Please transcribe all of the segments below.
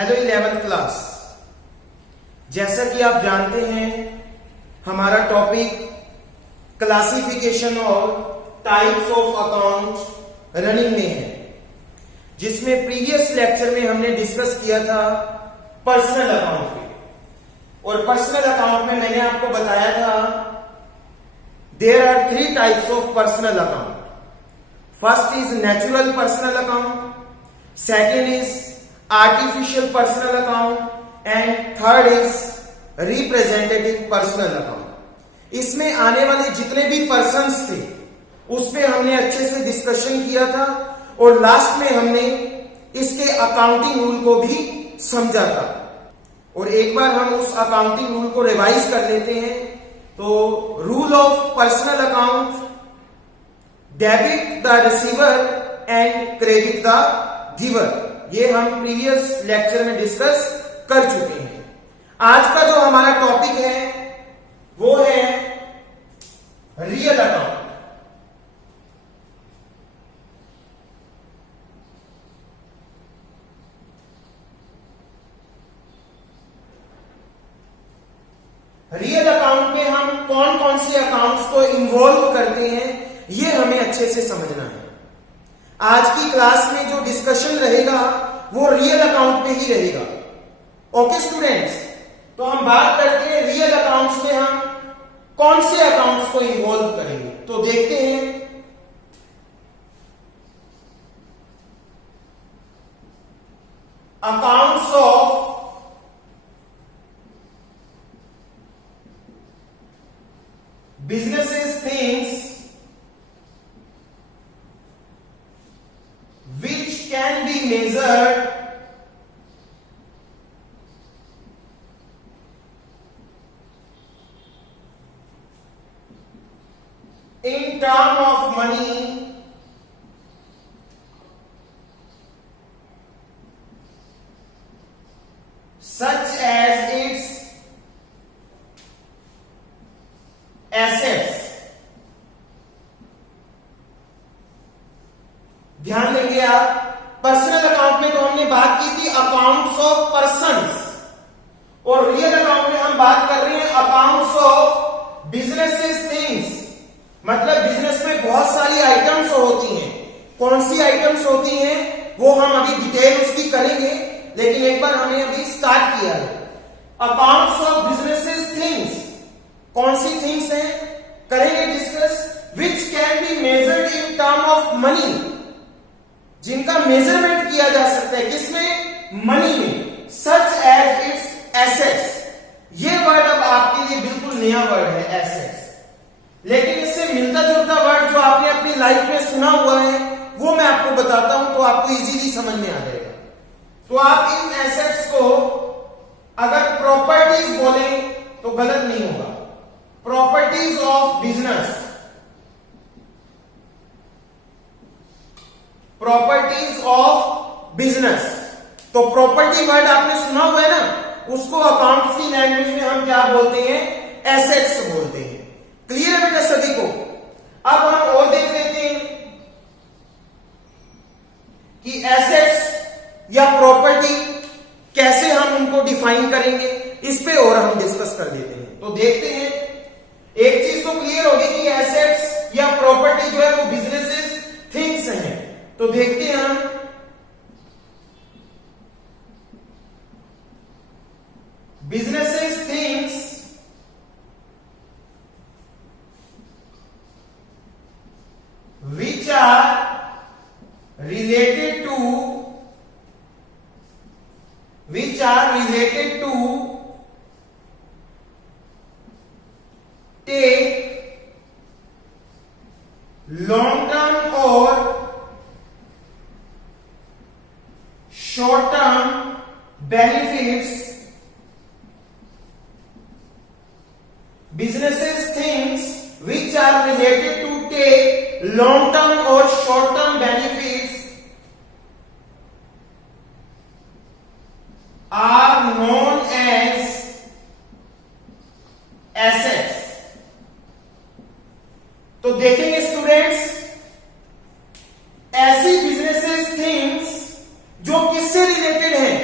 Hello 11th class. जैसा कि आप जानते हैं हमारा टॉपिक क्लासिफिकेशन और टाइप्स ऑफ अकाउंट रनिंग में है, जिसमें प्रीवियस लेक्चर में हमने डिस्कस किया था पर्सनल अकाउंट पे। और पर्सनल अकाउंट में मैंने आपको बताया था there are 3 types of personal account. First is natural personal account, second is artificial personal account and third is representative personal account. इसमें आने वाले जितने भी पर्सन्स थे उस पे हमने अच्छे से डिस्कशन किया था और लास्ट में हमने इसके अकाउंटिंग रूल को भी समझा था। और एक बार हम उस अकाउंटिंग रूल को रिवाइज कर लेते हैं। तो rule of personal account, debit the receiver and credit the giver, ये हम प्रीवियस लेक्चर में डिस्कस कर चुके हैं। आज का जो हमारा टॉपिक है वो है रियल अकाउंट। रियल अकाउंट में हम कौन कौन से अकाउंट्स को इन्वॉल्व करते हैं ये हमें अच्छे से समझना है। आज की क्लास में जो डिस्कशन रहेगा वो रियल अकाउंट पे ही रहेगा। ओके स्टूडेंट्स, तो हम बात करते हैं रियल अकाउंट्स में हम कौन से अकाउंट्स को इन्वॉल्व करेंगे। तो देखते हैं accounts of businesses, things which can be measured in terms of money such as its assets. ध्यान देंगे आप, पर्सनल अकाउंट में तो हमने बात की थी अकाउंट्स ऑफ पर्सन्स, और रियल अकाउंट में हम बात कर रहे हैं अकाउंट्स ऑफ बिजनेसेस, थिंग्स। मतलब बिजनेस में बहुत सारी आइटम्स होती हैं। कौन सी आइटम्स होती हैं वो हम अभी डिटेल उसकी करेंगे, लेकिन एक बार हमने अभी स्टार्ट किया है। अकाउंट्स ऑफ बिजनेसेस, थिंग्स, कौन सी थिंग्स हैं करेंगे discuss. Which can be measured in term of money, जिनका मेजरमेंट किया जा सकता है किसमें, मनी में। सच एज इट्स एसेट्स, ये वर्ड अब आपके लिए बिल्कुल नया वर्ड है एसेट्स, लेकिन इससे मिलता जुलता वर्ड जो आपने अपनी लाइफ में सुना हुआ है वो मैं आपको बताता हूं तो आपको इजीली समझ में आ जाएगा। तो आप इन एसेट्स को अगर प्रॉपर्टीज बोले तो गलत नहीं होगा। Properties of business, properties of business. तो प्रॉपर्टी वर्ड आपने सुना हुआ है ना, उसको अकाउंट्स की लैंग्वेज में हम क्या बोलते हैं, एसेट्स बोलते हैं। क्लियर है बेटा सभी को। अब हम और देख लेते हैं कि एसेट्स या प्रॉपर्टी कैसे हम उनको डिफाइन करेंगे, इस पे और हम डिस्कस कर लेते हैं। तो देखते हैं, एक चीज तो क्लियर होगी कि एसेट्स या प्रॉपर्टी जो है वो बिजनेसेस, थिंग्स हैं। तो देखते हैं हम businesses, things which are related to take long term or short term benefits, businesses, things which are related to take long term or short term benefits are known as assets। तो देखेंगे students, ऐसी businesses, things जो किससे related हैं,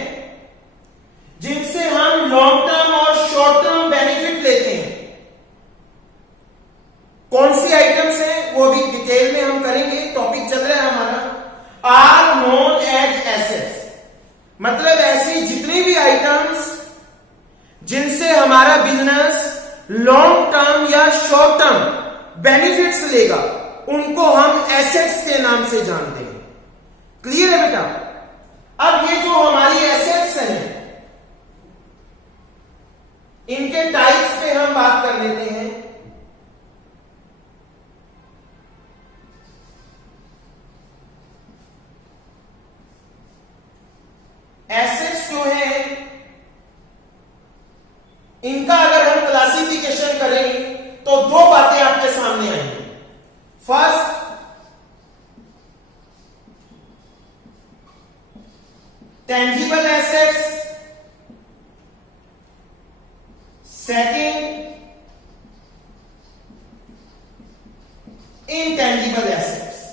जिनसे हमारा business long term या short term benefits लेगा, उनको हम एसेट्स के नाम से जानते हैं। क्लियर है बेटा? अब ये जो हमारी एसेट्स हैं, इनके टाइप्स पे हम बात कर लेते हैं। एसेट्स जो है, इनका अगर हम क्लासिफिकेशन करें तो दो बातें आपके सामने आएंगी। First, tangible assets, second intangible assets.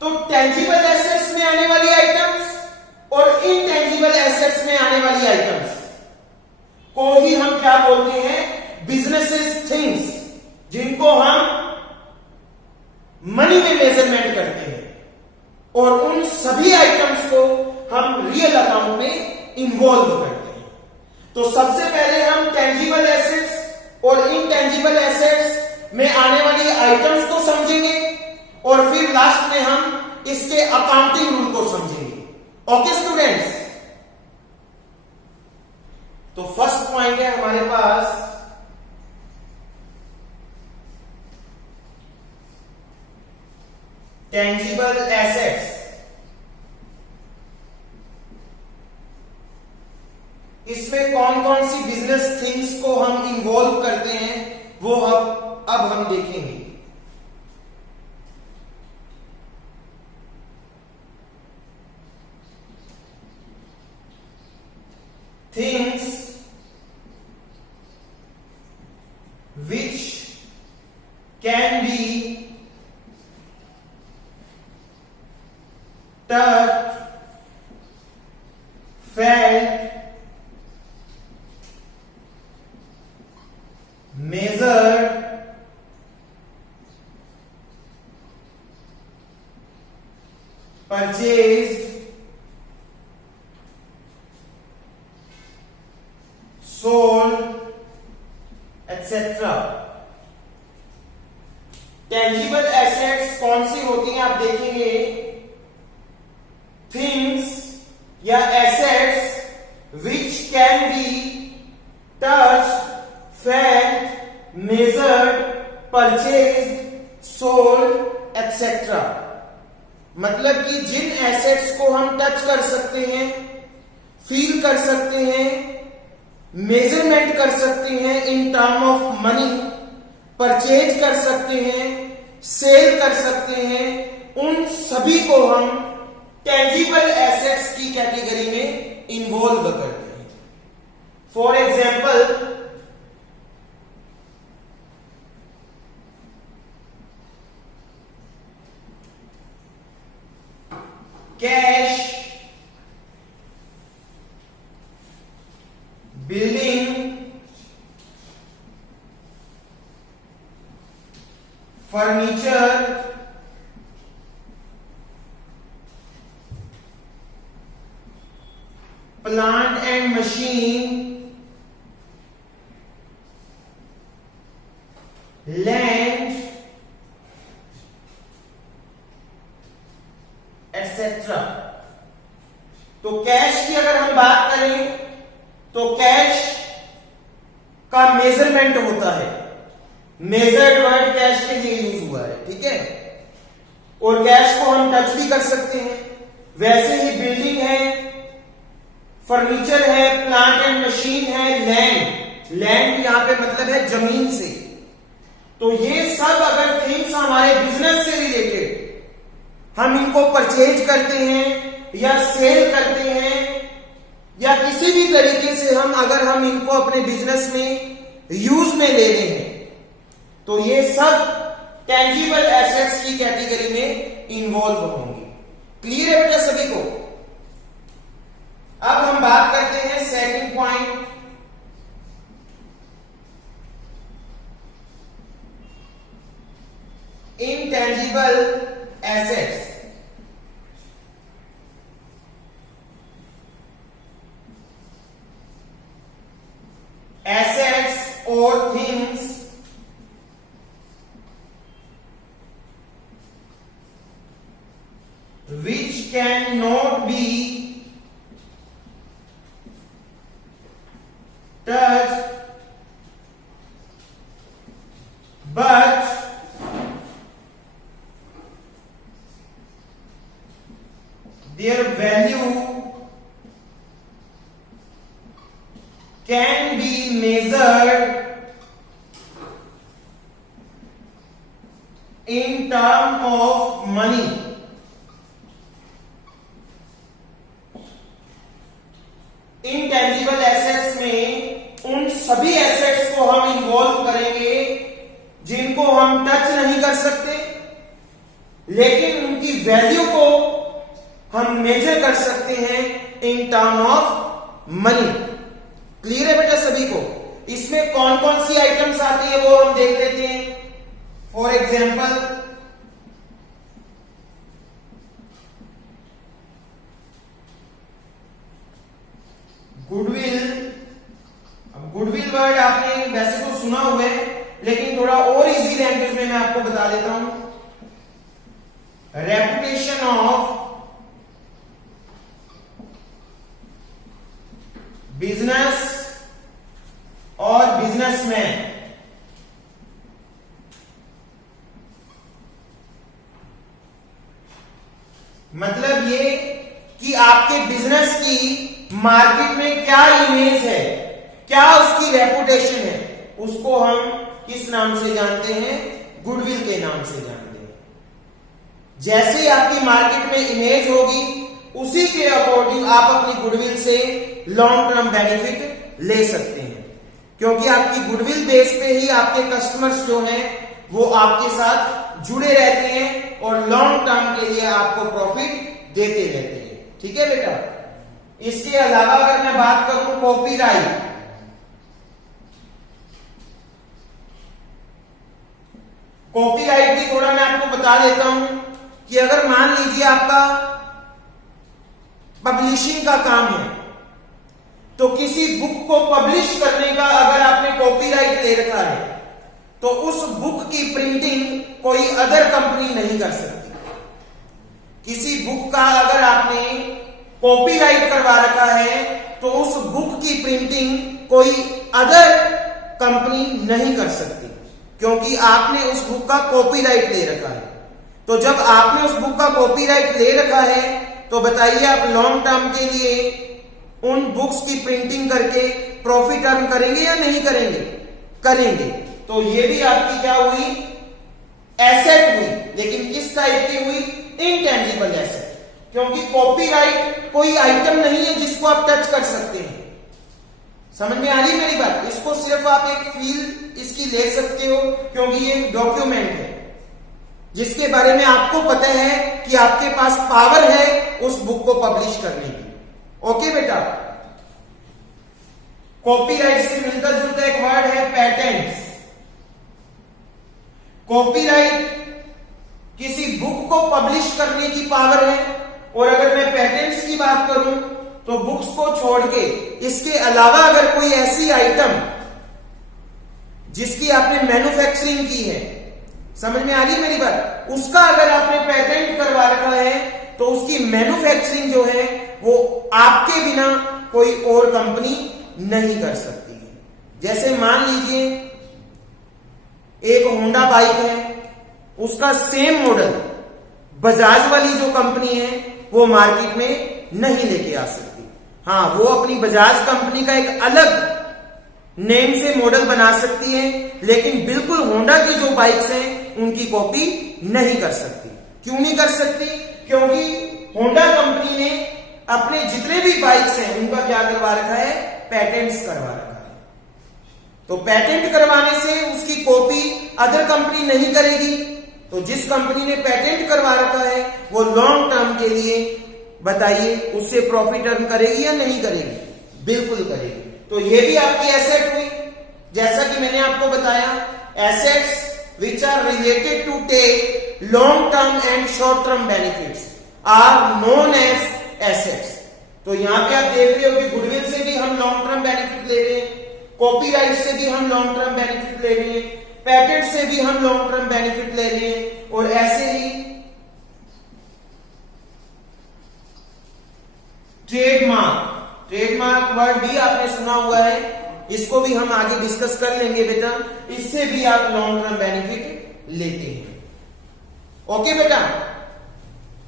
तो टेंजिबल एसेट्स में आने वाली आइटम्स और इनटेंजिबल एसेट्स में आने वाली आइटम्स को ही हम क्या बोलते हैं? बिजनेसेस थिंग्स, जिनको हम मनी में मेजरमेंट करते हैं, और उन सभी आइटम्स को हम रियल अकाउंट में इन्वॉल्व करते हैं। तो सबसे पहले हम टेंजिबल एसेट्स और इनटेंजिबल एसेट्स में आने वाली आइटम्स को समझेंगे, और फिर लास्ट में हम इसके अकाउंटिंग रूल को समझेंगे। Okay students? तो फर्स्ट पॉइंट है हमारे पास टेंजिबल एसेट्स। इसमें कौन कौन सी बिजनेस थिंग्स को हम इन्वॉल्व करते हैं, वो अब हम देखेंगे। Things which can be touched, felt, measured, purchased, sold, etc. Tangible assets कौन सी होती हैं आप देखेंगे। थिंग्स या assets which can be touched, felt, measured, purchased, sold etcetera. मतलब कि जिन एसेट्स को हम टच कर सकते हैं, फील कर सकते हैं, मेजरमेंट कर सकते हैं in term of money, purchase कर सकते हैं, सेल कर सकते हैं, उन सभी को हम टेंजिबल एसेट्स की कैटेगरी में इन्वॉल्व करते हैं। For example, cash, building, furniture, plant and machine, land etcetera. तो कैश की अगर हम बात करें तो कैश का मेजरमेंट होता है। मेजर्ड वर्ड कैश के लिए यूज हुआ है, ठीक है। और कैश को हम टच भी कर सकते हैं। वैसे ही बिल्डिंग है, फर्नीचर है, प्लांट एंड मशीन है, लैंड यहां पे मतलब है जमीन से। तो ये सब अगर थिंग्स हमारे बिजनेस से रिलेटेड, हम इनको परचेज करते हैं या सेल करते हैं या किसी भी तरीके से अगर हम इनको अपने बिजनेस में यूज में ले रहे हैं, तो ये सब टेंजिबल एसेट्स की कैटेगरी में इन्वॉल्व होंगे। क्लियर है बेटा सभी को? अब हम बात करते हैं second point, intangible assets. can be measured in term of money. Intangible assets में उन सभी एसेट्स को हम इन्वॉल्व करेंगे जिनको हम टच नहीं कर सकते, लेकिन उनकी वैल्यू को हम मेजर कर सकते हैं in term of money. Clear है बेटा सभी को? इसमें कौन कौन सी आइटम्स आती है वो हम देख लेते हैं। For example, goodwill. अब गुडविल वर्ड आपने वैसे तो सुना हुआ है, लेकिन थोड़ा और इजी लैंग्वेज में मैं आपको बता देता हूं। रेपुटेशन ऑफ बिजनेस और बिजनेसमैन। मतलब ये कि आपके बिजनेस की मार्केट में क्या इमेज है, क्या उसकी रेपुटेशन है, उसको हम किस नाम से जानते हैं? गुडविल के नाम से जानते हैं। जैसे ही आपकी मार्केट में इमेज होगी, उसी के अकॉर्डिंग आप अपनी गुडविल से लॉन्ग टर्म बेनिफिट ले सकते हैं, क्योंकि आपकी गुडविल बेस पे ही आपके कस्टमर्स जो हैं वो आपके साथ जुड़े रहते हैं और लॉन्ग टर्म के लिए आपको प्रॉफिट देते रहते हैं। ठीक है बेटा? इसके अलावा अगर मैं बात करूं कॉपीराइट, कॉपीराइट भी थोड़ा मैं आपको बता देता हूं कि अगर मान लीजिए आपका पब्लिशिंग का काम है, तो किसी बुक को पब्लिश करने का अगर आपने कॉपीराइट ले रखा है, तो उस बुक की प्रिंटिंग कोई अदर कंपनी नहीं कर सकती। किसी बुक का अगर आपने कॉपीराइट करवा रखा है, तो उस बुक की प्रिंटिंग कोई अदर कंपनी नहीं कर सकती, क्योंकि आपने उस बुक का कॉपीराइट ले रखा है। तो जब आपने उस बुक का कॉपीराइट ले रखा है, तो बताइए आप लॉन्ग टर्म के लिए उन बुक्स की प्रिंटिंग करके प्रॉफिट अर्न करेंगे या नहीं करेंगे? करेंगे। तो ये भी आपकी क्या हुई? एसेट हुई, लेकिन किस टाइप की हुई? इंटेंजिबल एसेट, क्योंकि कॉपीराइट कोई आइटम नहीं है जिसको आप टच कर सकते हैं। समझ में आ रही मेरी बात? इसको सिर्फ आप एक फील इसकी ले सकते हो, क्योंकि ये डॉक्यूमेंट है जिसके बारे में आपको पता है कि आपके पास पावर है उस बुक को पब्लिश करने की। ओके बेटा? कॉपीराइट से मिलता जुलता एक वर्ड है पेटेंट्स। कॉपीराइट किसी बुक को पब्लिश करने की पावर है, और अगर मैं पेटेंट्स की बात करूं तो बुक्स को छोड़ के इसके अलावा अगर कोई ऐसी आइटम जिसकी आपने मैन्युफैक्चरिंग की है, समझ में आ रही मेरी बात, उसका अगर आपने पेटेंट करवा रखा है, तो उसकी मैन्युफैक्चरिंग जो है वो आपके बिना कोई और कंपनी नहीं कर सकती है। जैसे मान लीजिए एक होंडा बाइक है, उसका सेम मॉडल बजाज वाली जो कंपनी है वो मार्केट में नहीं लेके आ सकती। हाँ, वो अपनी बजाज कंपनी का एक अलग नेम से मॉडल बना सकती है, लेकिन बिल्कुल होंडा की जो बाइक्स हैं उनकी कॉपी नहीं कर सकती। क्यों नहीं कर सकती? क्योंकि होंडा कंपनी ने अपने जितने भी बाइक्स हैं उनका क्या करवा रखा है? पेटेंट्स करवा रखा है। तो पेटेंट करवाने से उसकी कॉपी अदर कंपनी नहीं करेगी। तो जिस कंपनी ने पेटेंट करवा रखा है वो लॉन्ग टर्म के लिए बताइए उससे प्रॉफिट अर्न करेगी या नहीं करेगी? बिल्कुल करेगी। तो ये भी आपकी एसेट हुई। जैसा कि मैंने आपको बताया, assets which are related to take long term and short term benefits are known as assets। तो यहां पे आप देख रहे हो कि गुडविल से भी हम लॉन्ग टर्म बेनिफिट ले रहे हैं, कॉपीराइट से भी हम लॉन्ग टर्म बेनिफिट ले रहे हैं, पेटेंट से भी हम लॉन्ग टर्म बेनिफिट ले रहे हैं, और ऐसे ही ट्रेडमार्क वर्ड भी आपने सुना हुआ है, इसको भी हम आगे डिस्कस कर लेंगे बेटा। इससे भी आप लॉन्ग टर्म बेनिफिट लेते हैं। ओके बेटा?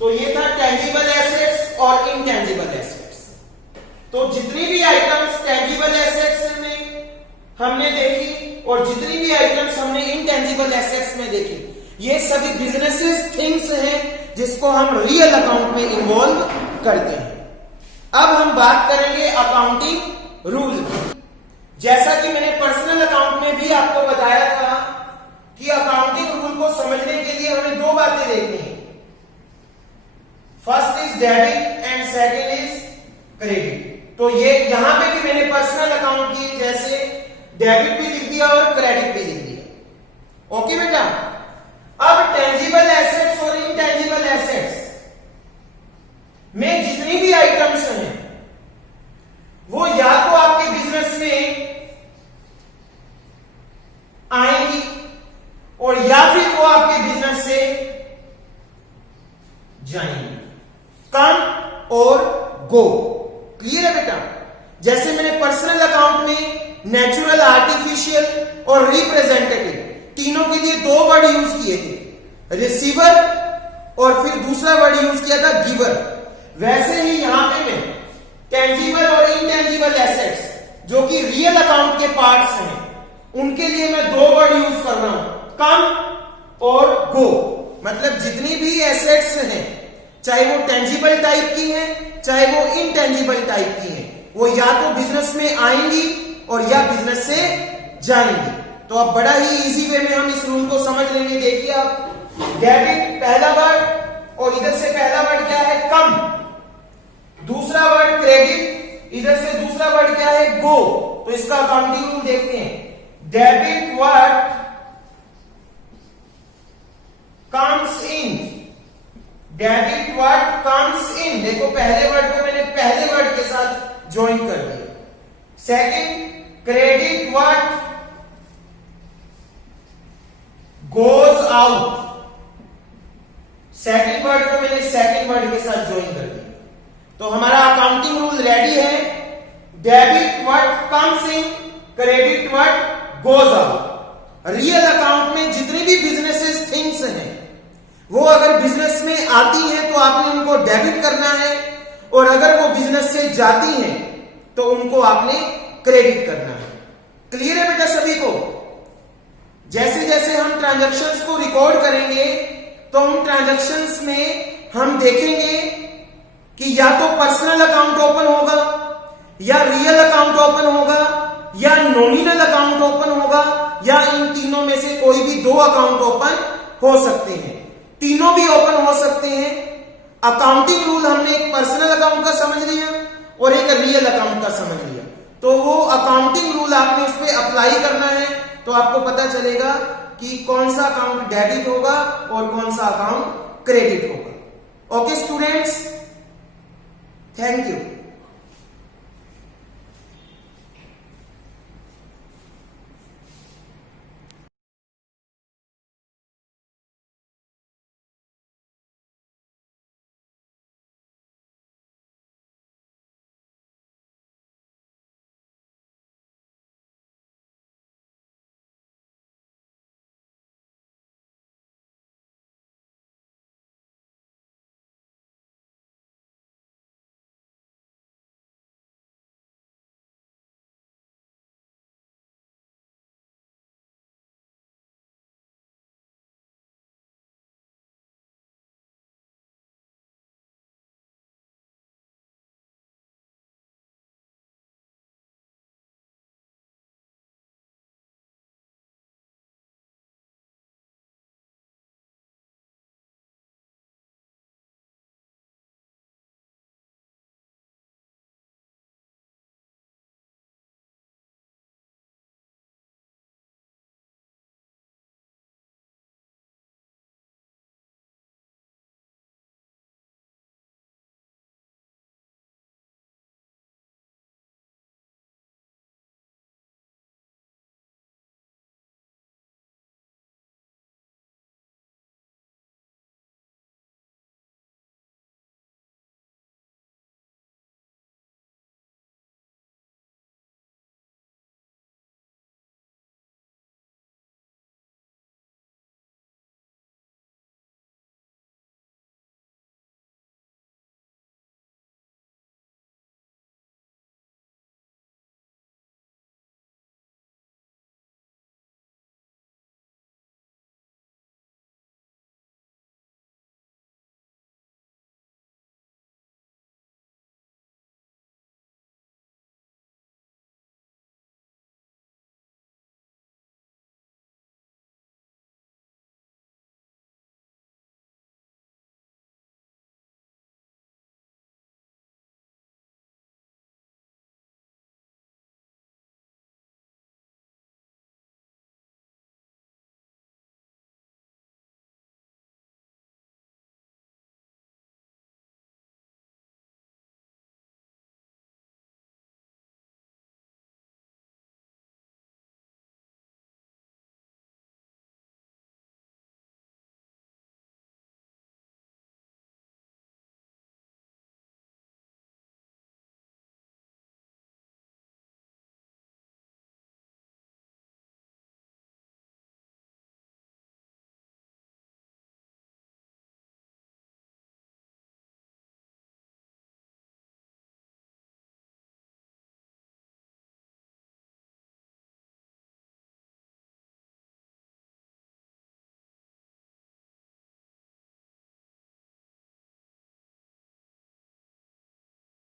तो ये था टेंजिबल एसेट्स और इनटेंजिबल एसेट्स। तो जितनी भी आइटम्स टेंजिबल एसेट्स हमने देखी और जितनी भी आइटम्स हमने इनटेंजिबल एसेट्स में देखी, ये सभी बिजनेसेस थिंग्स हैं जिसको हम रियल अकाउंट में इन्वॉल्व करते हैं। अब हम बात करेंगे अकाउंटिंग रूल। जैसा कि मैंने पर्सनल अकाउंट में भी आपको बताया था कि अकाउंटिंग रूल को समझने के लिए हमें दो बातें देखनी है। First is debit and second is credit. तो ये यहां पे भी मैंने पर्सनल अकाउंट की जैसे डेबिट भी लिख दिया और क्रेडिट भी लिख दिया। ओके बेटा, अब टेंजिबल एसेट्स और इनटेंजिबल एसेट्स में जितनी भी आइटम्स हैं वो या तो आपके बिजनेस में आएंगी और या फिर वो आपके बिजनेस से जाएंगी। कम और गो। क्लियर है बेटा? जैसे मैंने पर्सनल अकाउंट में नेचुरल, आर्टिफिशियल और रिप्रेजेंटेटिव तीनों के लिए दो वर्ड यूज किए थे, रिसीवर और फिर दूसरा वर्ड यूज किया था गिवर। वैसे ही यहां पे मैं टेंजिबल और इनटेंजिबल एसेट्स जो कि रियल अकाउंट के पार्ट्स हैं उनके लिए मैं दो वर्ड यूज कर रहा हूं, कम और गो। मतलब जितनी भी एसेट्स हैं, चाहे वो टेंजिबल टाइप की हैं, चाहे वो इनटेंजिबल टाइप की हैं, वो या तो बिजनेस में आएंगी और या बिजनेस से जाएंगी। तो अब बड़ा ही इजी वे में हम इस रूल को समझ लेंगे। देखिए आप, डेबिट पहला वर्ड और इधर से पहला वर्ड क्या है? कम। दूसरा वर्ड क्रेडिट, इधर से दूसरा वर्ड क्या है? गो। तो इसका अकाउंटिंग रूल देखते हैं। Debit what comes in, debit what comes in. देखो पहले वर्ड को मैंने पहले वर्ड के साथ ज्वाइन कर दिया। Second, credit what goes out. Second word को मैंने सेकंड वर्ड के साथ ज्वाइन कर दिया। तो हमारा अकाउंटिंग रूल रेडी है। Debit what comes in, credit what goes out. Real account में जितनी भी बिजनेसेस थिंग्स हैं वो अगर बिजनेस में आती हैं तो आपने उनको डेबिट करना है, और अगर वो बिजनेस से जाती हैं तो उनको आपने क्रेडिट करना है। क्लियर है बेटा सभी को? जैसे जैसे हम ट्रांजैक्शंस को रिकॉर्ड करेंगे तो उन ट्रांजैक्शंस में हम देखेंगे कि या तो पर्सनल अकाउंट ओपन होगा, या रियल अकाउंट ओपन होगा, या नॉमिनल अकाउंट ओपन होगा, या इन तीनों में से कोई भी दो अकाउंट ओपन हो सकते हैं। तीनों भी ओपन हो सकते हैं। अकाउंटिंग रूल हमने एक पर्सनल अकाउंट का समझ लिया और एक रियल अकाउंट का समझ लिया। तो वो अकाउंटिंग रूल आपने उस पर अप्लाई करना है तो आपको पता चलेगा कि कौन सा अकाउंट डेबिट होगा और कौन सा अकाउंट क्रेडिट होगा। Okay students, thank you.